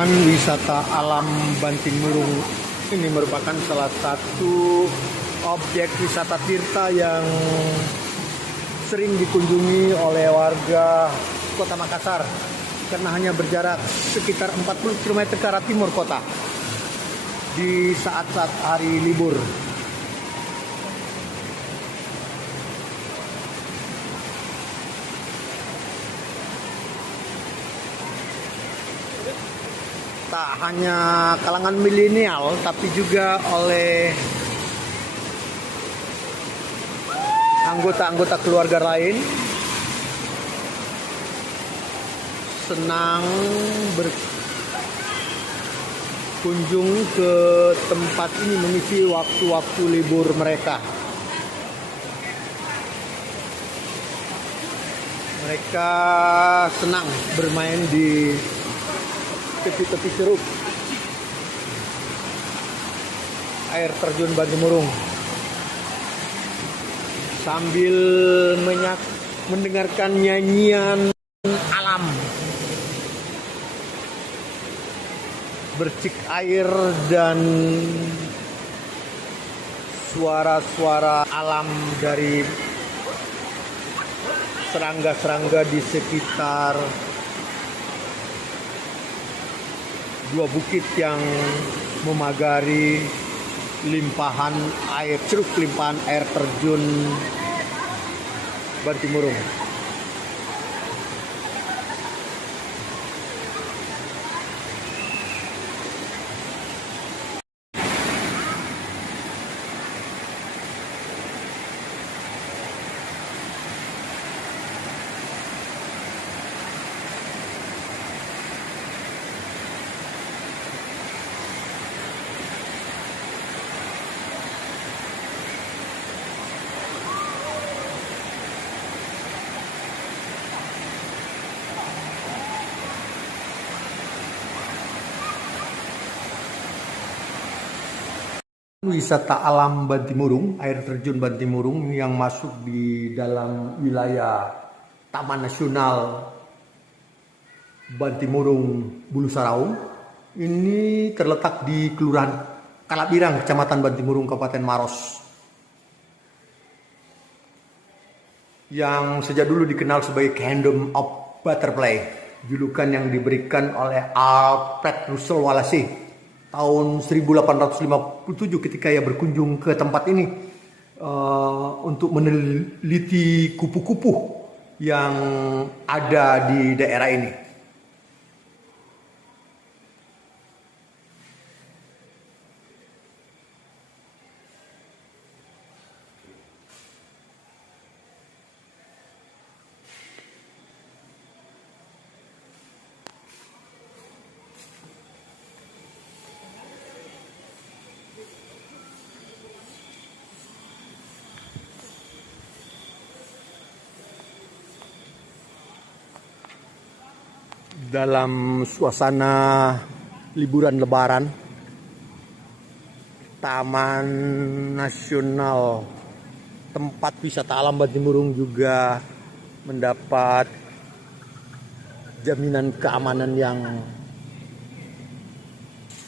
Wisata alam Bantimurung ini merupakan salah satu objek wisata tirta yang sering dikunjungi oleh warga Kota Makassar karena hanya berjarak sekitar 40 km ke arah timur kota di saat-saat hari libur. Tak hanya kalangan milenial, tapi juga oleh anggota-anggota keluarga lain senang berkunjung ke tempat ini mengisi waktu-waktu libur mereka. Mereka senang bermain di tepi-tepi ceruk air terjun Bantimurung sambil mendengarkan nyanyian alam, bercik air dan suara-suara alam dari serangga-serangga di sekitar dua bukit yang memagari limpahan air ceruk, limpahan air terjun Bantimurung. Wisata alam Bantimurung, air terjun Bantimurung yang masuk di dalam wilayah Taman Nasional Bantimurung Bulu Saraung. Ini terletak di Kelurahan Kalabirang, Kecamatan Bantimurung, Kabupaten Maros, yang sejak dulu dikenal sebagai Kingdom of Butterfly, julukan yang diberikan oleh Alfred Russel Wallace tahun 1857 ketika ia berkunjung ke tempat ini untuk meneliti kupu-kupu yang ada di daerah ini. Dalam suasana liburan lebaran, Taman Nasional tempat wisata alam Bantimurung juga mendapat jaminan keamanan yang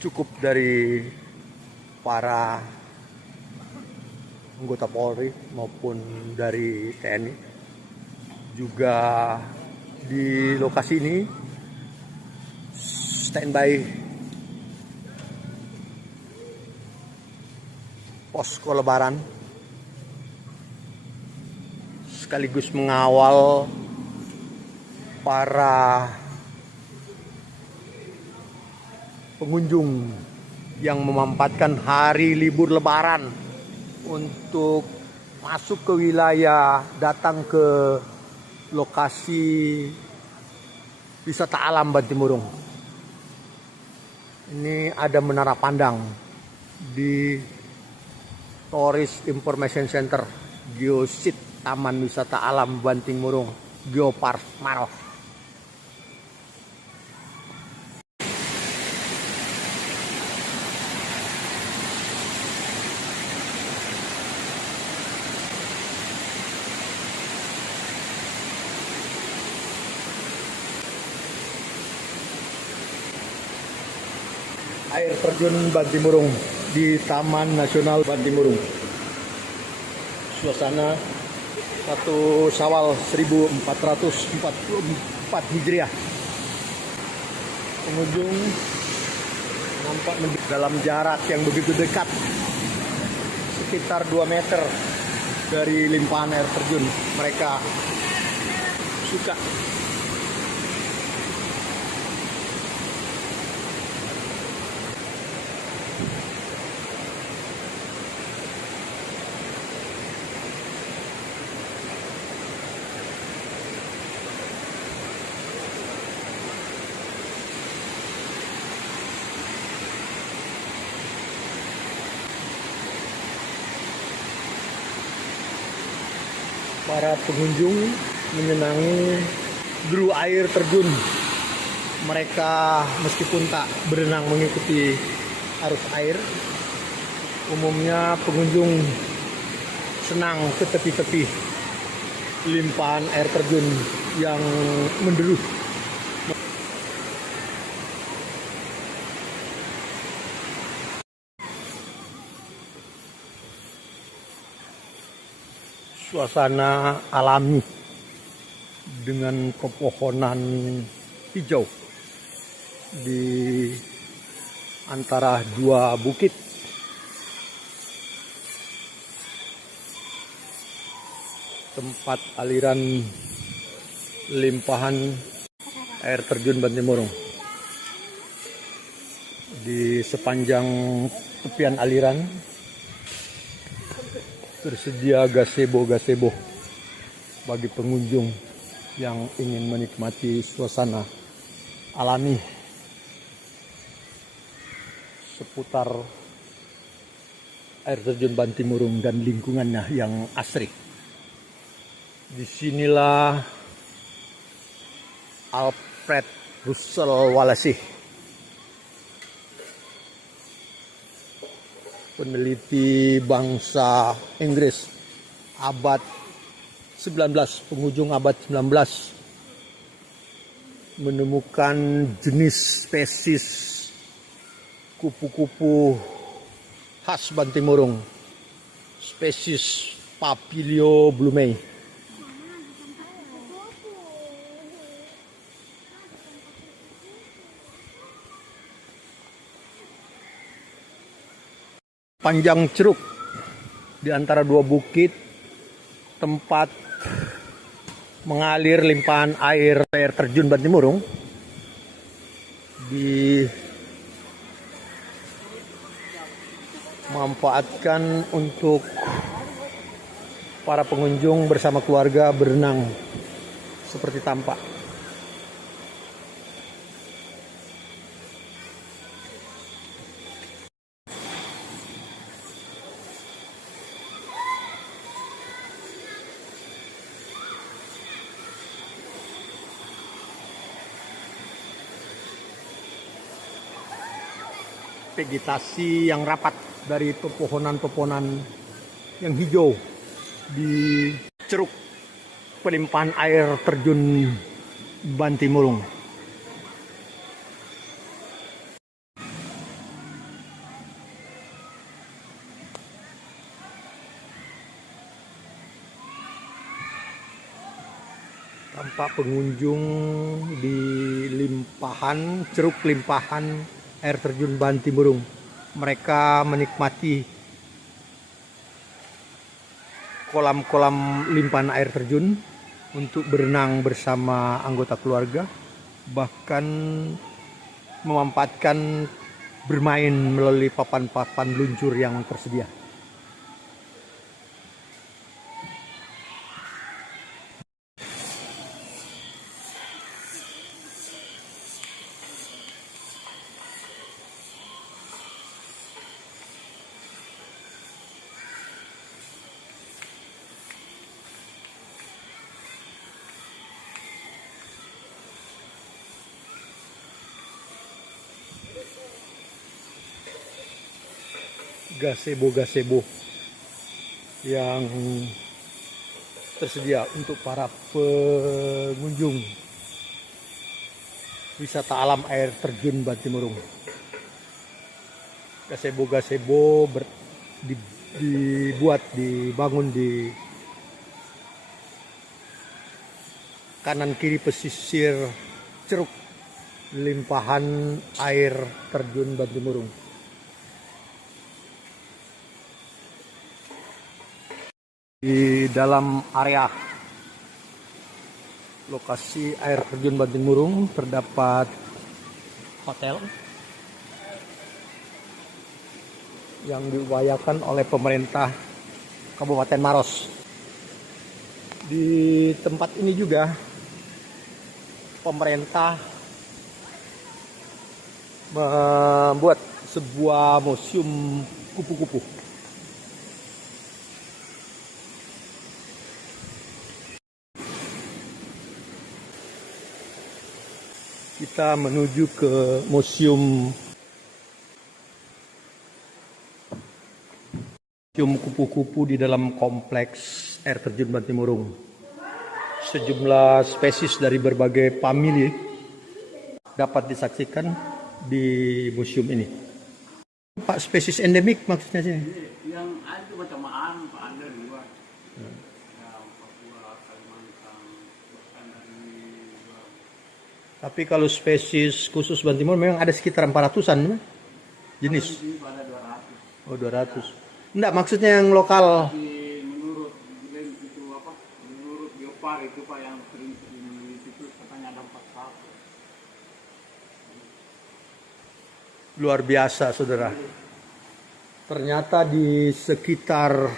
cukup dari para anggota Polri maupun dari TNI. Juga di lokasi ini standby posko lebaran sekaligus mengawal para pengunjung yang memanfaatkan hari libur lebaran untuk masuk ke wilayah, datang ke lokasi wisata alam Bantimurung. Ini ada menara pandang di Tourist Information Center Geosit Taman Wisata Alam Bantimurung Geopark Maros. air terjun Bantimurung di Taman Nasional Bantimurung. Suasana 1 Syawal 1444 Hijriah. Pengunjung nampak dalam jarak yang begitu dekat, sekitar 2 meter dari limpahan air terjun. Mereka suka. Para pengunjung menyenangi deru air terjun. Mereka meskipun tak berenang mengikuti arus air, umumnya pengunjung senang ke tepi-tepi limpahan air terjun yang menderu. Suasana alami dengan pepohonan hijau di antara 2 bukit. Tempat aliran limpahan air terjun Bantimurung. Di sepanjang tepian aliran tersedia gazebo bagi pengunjung yang ingin menikmati suasana alami seputar air terjun Bantimurung dan lingkungannya yang asri. Disinilah Alfred Russel Wallace, peneliti bangsa Inggris abad 19, penghujung abad 19, menemukan jenis spesies kupu-kupu khas Bantimurung, spesies Papilio blumei. Panjang ceruk di antara 2 bukit, tempat mengalir limpahan air terjun Bantimurung, dimanfaatkan untuk para pengunjung bersama keluarga berenang seperti tampak. Vegetasi yang rapat dari pepohonan-pepohonan yang hijau di ceruk pelimpahan air terjun Bantimurung. Tampak pengunjung di ceruk limpahan air terjun Bantimurung. Mereka menikmati kolam-kolam limpahan air terjun untuk berenang bersama anggota keluarga, bahkan memanfaatkan bermain melalui papan-papan luncur yang tersedia. Gazebo yang tersedia untuk para pengunjung wisata alam air terjun Bantimurung. gazebo dibangun di kanan kiri pesisir Ceruk, limpahan air terjun Bantimurung. Di dalam area lokasi air terjun Bantimurung terdapat hotel yang diupayakan oleh pemerintah Kabupaten Maros. Di tempat ini juga pemerintah membuat sebuah museum kupu-kupu. Kita menuju ke museum kupu-kupu di dalam kompleks air terjun Bantimurung. Sejumlah spesies dari berbagai famili dapat disaksikan di museum ini. Pak, spesies endemik maksudnya sih? Yang ada macam Pak, ada di luar. Papua, Kalimantan, bahkan dari luar. Tapi kalau spesies khusus Bantimurung memang ada sekitar 400-an jenis. Di sini ada 200. Oh, 200. Enggak, maksudnya yang lokal. Menurut itu apa? Menurut Biopar itu Pak yang sering di situ katanya ada 41. Luar biasa, saudara. Ternyata di sekitar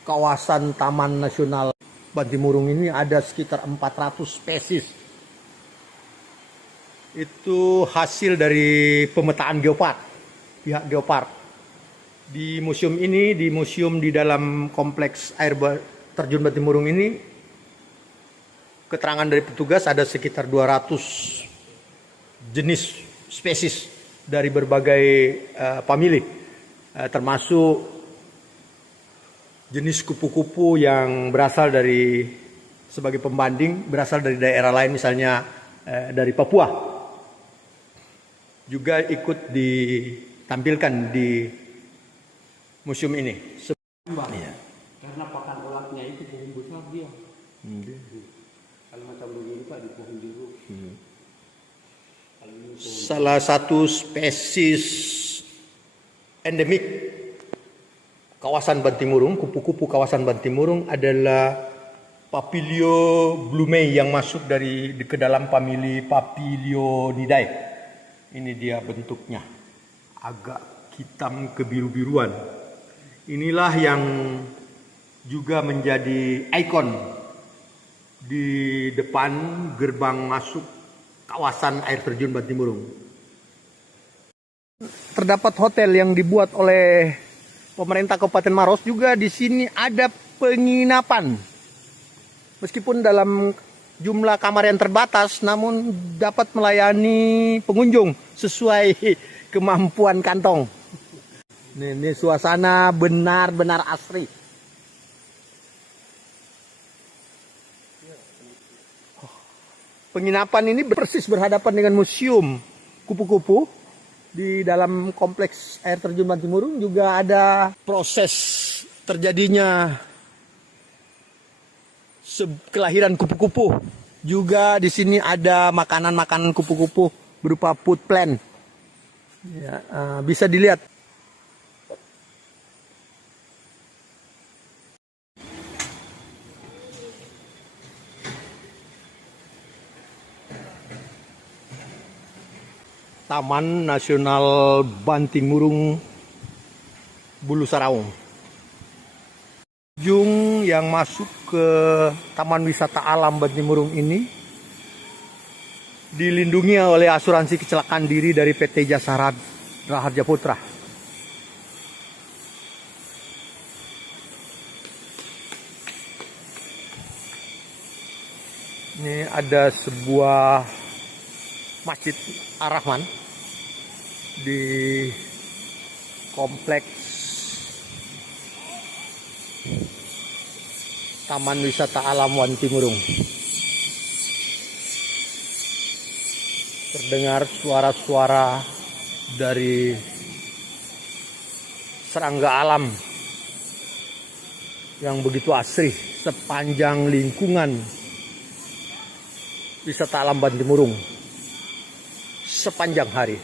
kawasan Taman Nasional Bantimurung ini ada sekitar 400 spesies. Itu hasil dari pemetaan Geopark, pihak Geopark. Di museum ini, di museum di dalam kompleks air terjun Bantimurung ini, keterangan dari petugas ada sekitar 200 jenis spesies dari berbagai famili, termasuk jenis kupu-kupu yang berasal dari, sebagai pembanding, berasal dari daerah lain, misalnya dari Papua. Juga ikut ditampilkan di museum ini. Iya. Karena pakan ulatnya itu pohon besar dia. Kalau macam begini Pak di pohon jeruk. Salah satu spesies endemik kawasan Bantimurung, kupu-kupu kawasan Bantimurung adalah Papilio blumei yang masuk ke dalam famili Papilionidae. Ini dia bentuknya, agak hitam kebiru-biruan. Inilah yang juga menjadi ikon di depan gerbang masuk kawasan air terjun Bantimurung. Terdapat hotel yang dibuat oleh pemerintah Kabupaten Maros, juga di sini ada penginapan. Meskipun dalam jumlah kamar yang terbatas, namun dapat melayani pengunjung sesuai kemampuan kantong. Ini suasana benar-benar asri. Penginapan ini persis berhadapan dengan museum kupu-kupu. Di dalam kompleks air terjun Bantimurung juga ada proses terjadinya kelahiran kupu-kupu. Juga di sini ada makanan-makanan kupu-kupu berupa food plant. Ya, bisa dilihat. Taman Nasional Bantimurung Bulu Saraung. Pengunjung yang masuk ke Taman Wisata Alam Bantimurung ini dilindungi oleh asuransi kecelakaan diri dari PT Jasa Raharja Putra. Ini ada sebuah Masjid Ar-Rahman di kompleks Taman Wisata Alam Bantimurung. Terdengar suara-suara dari serangga alam yang begitu asri sepanjang lingkungan wisata alam Bantimurung sepanjang hari.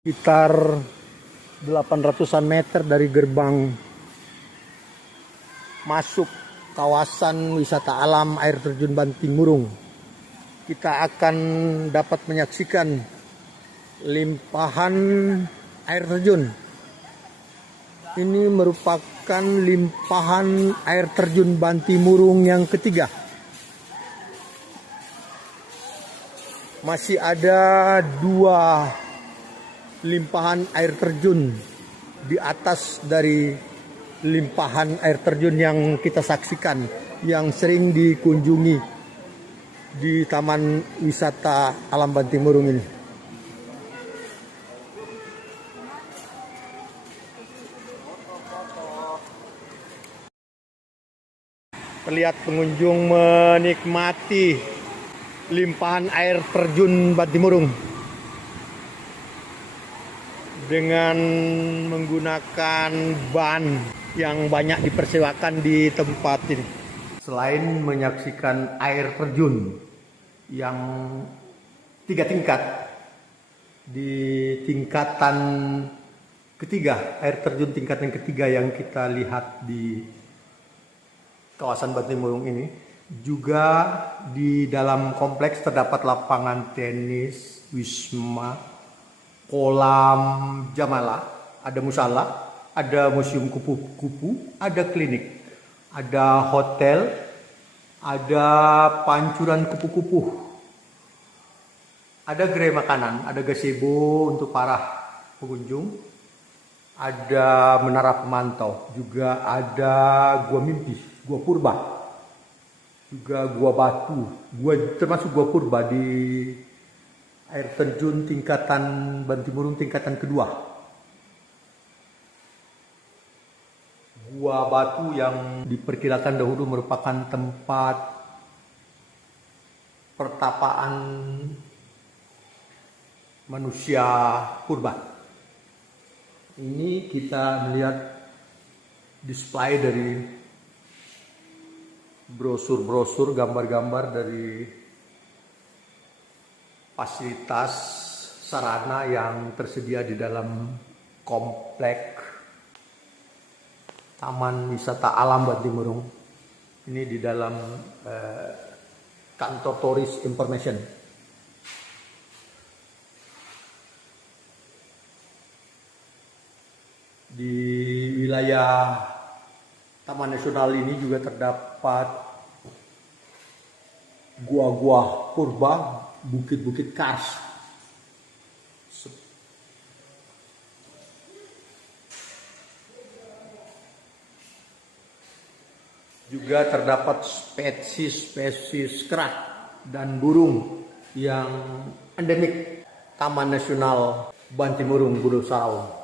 Sekitar 800-an meter dari gerbang masuk kawasan wisata alam air terjun Bantimurung, kita akan dapat menyaksikan limpahan air terjun. Ini merupakan limpahan air terjun Bantimurung yang ketiga. Masih ada 2 limpahan air terjun di atas dari limpahan air terjun yang kita saksikan, yang sering dikunjungi di Taman Wisata Alam Bantimurung ini. Terlihat pengunjung menikmati limpahan air terjun Bantimurung dengan menggunakan ban yang banyak dipersewakan di tempat ini. Selain menyaksikan air terjun yang 3 tingkat, di tingkatan ketiga, air terjun tingkatan ketiga yang kita lihat di kawasan Bantimurung ini, juga di dalam kompleks terdapat lapangan tenis, wisma, kolam jamala, ada musala, ada museum kupu-kupu, ada klinik, ada hotel, ada pancuran kupu-kupu, ada gerai makanan, ada gazebo untuk para pengunjung, ada menara pemantau, juga ada gua mimpi, gua purba, juga gua batu, termasuk gua purba di air terjun tingkatan Bantimurung tingkatan kedua. Gua batu yang diperkirakan dahulu merupakan tempat pertapaan manusia purba. Ini kita melihat display dari brosur-brosur, gambar-gambar dari fasilitas sarana yang tersedia di dalam komplek Taman Wisata Alam Bantimurung. Ini di dalam kantor Tourist Information. Di wilayah Taman Nasional ini juga terdapat gua-gua purba, bukit-bukit kars. Juga terdapat spesies kera dan burung yang endemik Taman Nasional Bantimurung Bulu Sarawak.